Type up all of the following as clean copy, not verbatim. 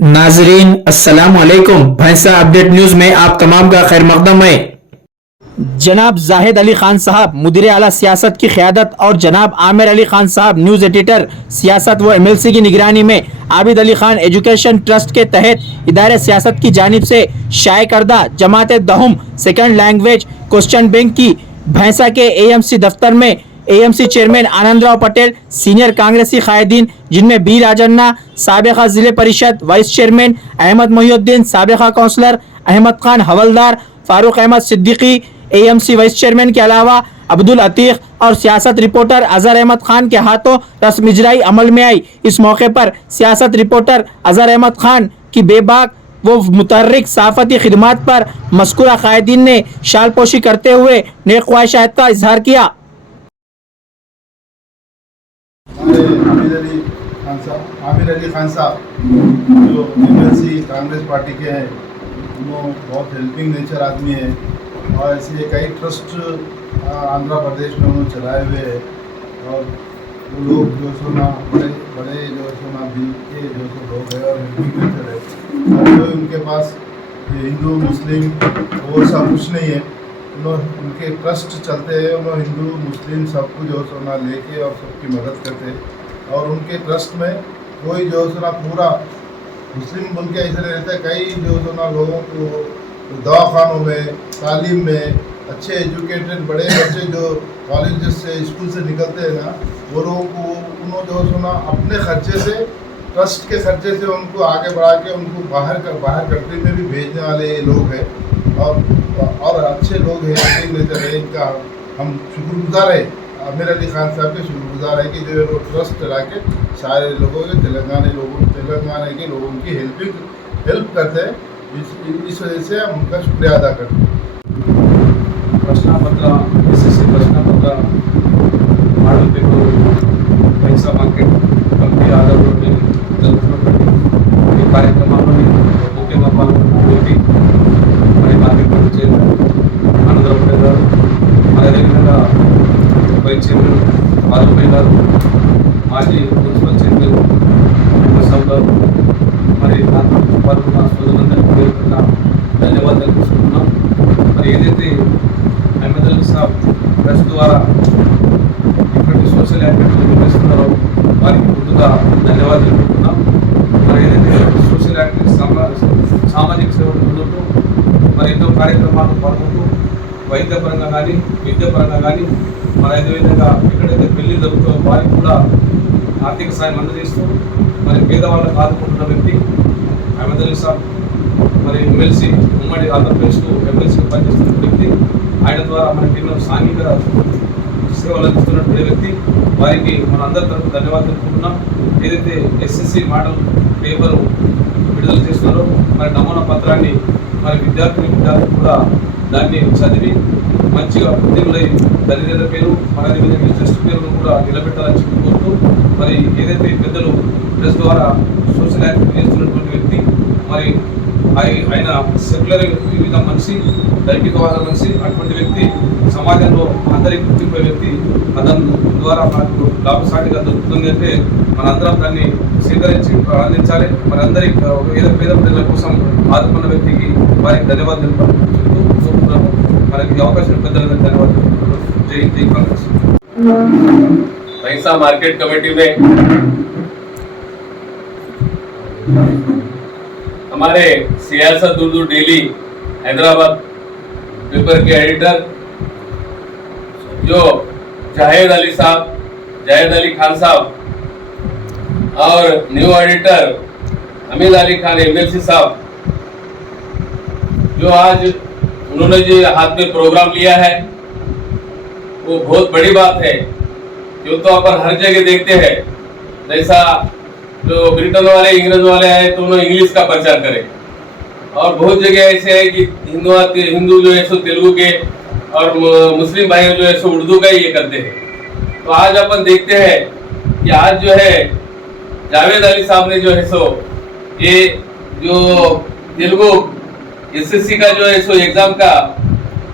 नाजरीन अस्सलाम वालेकुम। भैंसा अपडेट न्यूज में आप तमाम का खैर मकदम है। जनाब जाहिद अली खान साहब मुदीर आला सियासत की क़यादत और जनाब आमिर अली खान साहब न्यूज़ एडिटर सियासत व MLC की निगरानी में आबिद अली खान एजुकेशन ट्रस्ट के तहत इदारे सियासत की जानिब से शाये करदा जमात दहुम सेकंड लैंग्वेज क्वेश्चन बैंक की भैंसा के AMC दफ्तर में AMC chairman Anandrao Patel, senior कांग्रेसी कायदीन जिनमें बी राजन्ना, साबिका जिले परिषद वाइस चेयरमैन अहमद मोहिउद्दीन, साबिका councillor Ahmed Khan Havaldar, Farooq Ahmed Siddiqui AMC vice chairman के अलावा अब्दुल अतीक और सियासत रिपोर्टर अजहर अहमद खान के हाथों रस्म इजराई अमल में आई। इस मौके पर सियासत रिपोर्टर अजहर अहमद खान की बेबाक वो मुतहर्रिक सहाफती खिदमात पर मज़कूरा कायदीन ने शाल पोशी करते हुए नेक ख्वाहिशात का इजहार किया। आमिर अली खान साहब जो MLC कांग्रेस पार्टी के हैं, उन्होंने बहुत हेल्पिंग नेचर आदमी है और ऐसे कई ट्रस्ट आंध्र प्रदेश में उन्होंने चलाए हुए हैं। और वो लोग जो सो ना बड़े बड़े जो सो ना दिल के जो सो लोग हैं और हेल्पिंग नेचर है। और जो उनके पास हिंदू मुस्लिम वो सब कुछ नहीं है। उनके ट्रस्ट चलते हैं, उन्होंने हिंदू मुस्लिम सबको जो सो ना लेके और सबकी मदद करते हैं। और उनके ट्रस्ट में कोई जो सो ना पूरा मुस्लिम बोल के ऐसे रहता है, कई जो सो ना लोगों को दवाखानों में, तालीम में, अच्छे एजुकेटेड बड़े बच्चे जो कॉलेज से स्कूल से निकलते हैं ना, वो लोगों को उन्होंने जो सो ना अपने खर्चे से, ट्रस्ट के खर्चे से उनको आगे बढ़ा के उनको बाहर कंट्री में भी भेजने वाले ये लोग हैं। और अच्छे लोग हैं, इनका हम शुक्रगुजार है। आमिर अली खान साहब के शुक्रगुजार है कि जो लोग ट्रस्ट चला के सारे लोगों के तेलंगाना के लोगों की हेल्प करते हैं। इस वजह से हम उनका शुक्रिया अदा करते हैं। प्रश्न पत्र SSC प्रश्न पत्र मॉडल पेपर भैंसा మార్కెట్ కమిటీ ఆధ్వర్యంలో జరుగుతున్నటువంటి ఈ కార్యక్రమాన్ని ముఖ్యంగా పాల్గొన్నటువంటి మరి market committee chairman Anandarao Patel గారు, అదేవిధంగా వైస్ చైర్మన్ వాజపేయి గారు, మాజీ మున్సిపల్ చైర్మన్ ప్రసాద్ గారు, మరి పాల్గొన్న సోదరులందరికీ పేరున ధన్యవాదాలు తెలుపుతున్నాం। మరి ఏదైతే అహ్మద్ అలీ సాబ్ ట్రస్ట్ ద్వారా ఇటువంటి సోషల్ యాక్టివిటీలు నిర్వహిస్తున్నారో వారికి ముందుగా ధన్యవాదాలు తెలుపుతున్నాం। మరి ఏదైతే సోషల్ యాక్టివిటీస్ సామాజిక సేవలు ముందుకు మరి ఎన్నో కార్యక్రమాలు పాల్గొంటూ వైద్యపరంగా కానీ విద్యాపరంగా కానీ మరి అదేవిధంగా ఎక్కడైతే పెళ్లి జరుగుతుందో వారికి కూడా ఆర్థిక సాయం అందజేస్తూ మరి పేదవాళ్ళకు ఆదుకుంటున్న వ్యక్తి అహ్మద్ అలీ సాబ్। మరి MLC ఉమ్మడి ఆంధ్రప్రదేశ్కు MLC పనిచేస్తున్న వ్యక్తి, ఆయన ద్వారా మనకి ఎన్నో సాంఘిక సేవలు అందిస్తున్నటువంటి వ్యక్తి, వారికి మన అందరి తరఫున ధన్యవాదాలు తెలుపుకుంటున్నాం। ఏదైతే SSC మోడల్ పేపర్ విడుదల చేస్తున్నారో మరి నమూనా పత్రాన్ని మరి విద్యార్థులు కూడా దాన్ని చదివి మంచిగా ఉద్యోగులై తల్లిదండ్రుల పేరు మన అదేవిధంగా ట్రస్ట్ పేరును కూడా నిలబెట్టాలని చెప్పి కోరుతూ, మరి ఏదైతే పెద్దలు ట్రస్ట్ ద్వారా సోషల్ యాక్టివిటీ చేస్తున్నటువంటి వ్యక్తి, మరి ఆయన సెక్యులర్ వివిధ మనిషి, దైవికవాద మనిషి, అటువంటి వ్యక్తి సమాజంలో అందరికి గుర్తింపే వ్యక్తి, అతని ద్వారా మనకు లాభసాటిగా దొరుకుతుంది అంటే మనందరం దాన్ని స్వీకరించి అందించాలి। మరి అందరి ఏదో పేద ప్రజల కోసం ఆదుకున్న వ్యక్తికి వారికి ధన్యవాదాలు తెలుపుతున్నాము। మనకి అవకాశం పెద్దలకు ధన్యవాదాలు। జై జై కాంగ్రెస్। भैंसा मार्केट कमेटी में हमारे सियासत उर्दू डेली हैदराबाद पेपर के एडिटर जो जाहिद अली खान साहब और new editor Hamid Ali Khan MLC साहब, जो आज उन्होंने जो हाथ में प्रोग्राम लिया है वो बहुत बड़ी बात है। जो तो अपन हर जगह देखते हैं, जैसा जो ब्रिटेन वाले इंग्लैंड वाले आए तो उन्होंने इंग्लिश का प्रचार करे, और बहुत जगह ऐसे है कि हिंदू जो है सो तेलुगु के और मुस्लिम भाई जो है सो उर्दू का ही ये करते हैं। तो आज अपन देखते हैं कि आज जो है जावेद अली साहब ने जो है सो ये जो तेलुगु SSC का जो है सो एग्जाम का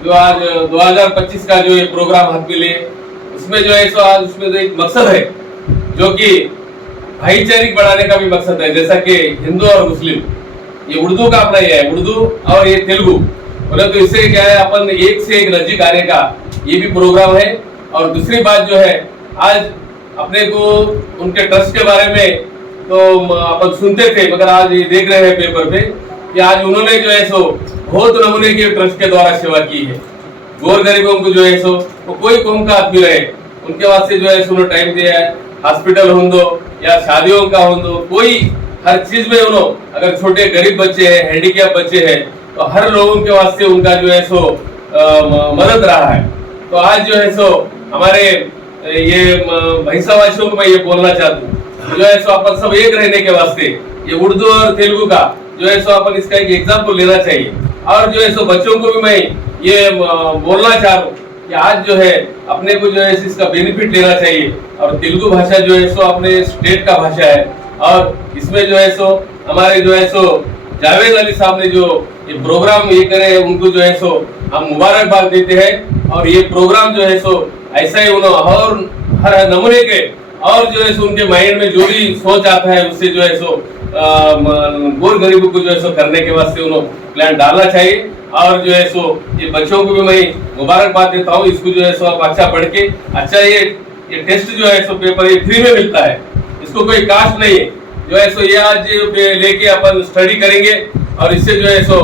जो आज 2025 का जो ये प्रोग्राम हाथ में लिए, उसमें जो है सो आज उसमें तो एक मकसद है जो कि भाईचारे बढ़ाने का भी मकसद है, जैसा कि हिंदू और मुस्लिम, ये उर्दू का अपना ये है, उर्दू और ये तेलुगु बोले तो इससे क्या है अपन एक से एक नजदीक आने का ये भी प्रोग्राम है। और दूसरी बात जो है, आज अपने को उनके ट्रस्ट के बारे में तो अपन सुनते थे, मगर आज ये देख रहे हैं पेपर पे कि आज उन्होंने जो है सो बहुत नमूने के ट्रस्ट के द्वारा सेवा की है। गोर गरीबों को जो है सो वो कोई कौम का आदमी रहे उनके वास्ते जो है सो उन्होंने टाइम दिया है। हॉस्पिटल हो दो या शादियों का हो दो, कोई हर चीज में उन्होंने, अगर छोटे गरीब बच्चे हैं, हैंडीकैप बच्चे हैं, तो हर लोगों के वास्ते उनका जो है सो मदद रहा है। तो आज जो है सो हमारे ये भैंसावासियों को मैं ये बोलना चाहता हूँ, जो है सो अपन सब एक रहने के वास्ते ये उर्दू और तेलुगु का जो है सो अपन इसका एक एग्जाम्पल लेना चाहिए। और जो है सो बच्चों को भी मैं ये बोलना चाह रहा हूँ कि आज जो है अपने को जो है इसका बेनिफिट लेना चाहिए। और तेलुगु भाषा जो है सो अपने स्टेट का भाषा है, और इसमें जो है सो हमारे जो है सो जावेद अली साहब ने जो ये प्रोग्राम ये करे, उनको जो है सो हम मुबारकबाद देते हैं। और ये प्रोग्राम जो है सो ऐसा ही उन्होंने और हर नमूने के और जो है सो उनके माइंड में जो भी सोच आता है उससे जो है सो गोर गरीबों को जो है सो करने के वास्ते उन्होंने प्लान डालना चाहिए। और जो है सो ये बच्चों को भी मैं मुबारकबाद देता हूँ, इसको जो है सो आप अच्छा पढ़ के अच्छा ये टेस्ट जो है सो पेपर ये फ्री में मिलता है, इसको कोई कास्ट नहीं है। जो है सो ये आज लेके अपन स्टडी करेंगे और इससे जो है सो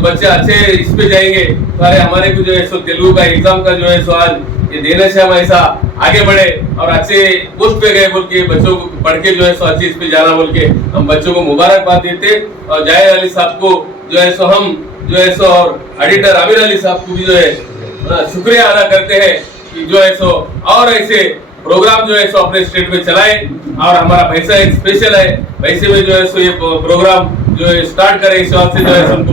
बच्चे अच्छे इस पे जाएंगे। तो अरे हमारे को जो है सो तेलुगु का एग्जाम का जो है सो आज ये देने से हम ऐसा आगे बढ़े और अच्छे पोस्ट पे गए बोल के बच्चों को पढ़ के जो है सो अच्छी इस पे जाना बोल के हम बच्चों को मुबारकबाद देते। और जाहिर अली साहब को जो है सो हम जो है सो और एडिटर आमिर अली साहब को भी जो है शुक्रिया अदा करते हैं कि जो है सो और ऐसे प्रोग्राम जो है सो अपने स्टेट में चलाए। और हमारा भैंसा एक स्पेशल है, वैसे में जो है सो ये प्रोग्राम जो है स्टार्ट करें, इस बात से जो है सो उनको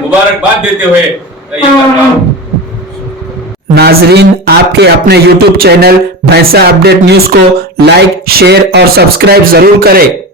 मुबारकबाद देते हुए ये कर रहा हूँ। नाजरीन, आपके अपने YouTube चैनल भैंसा अपडेट न्यूज को लाइक, शेयर और सब्सक्राइब जरूर करें।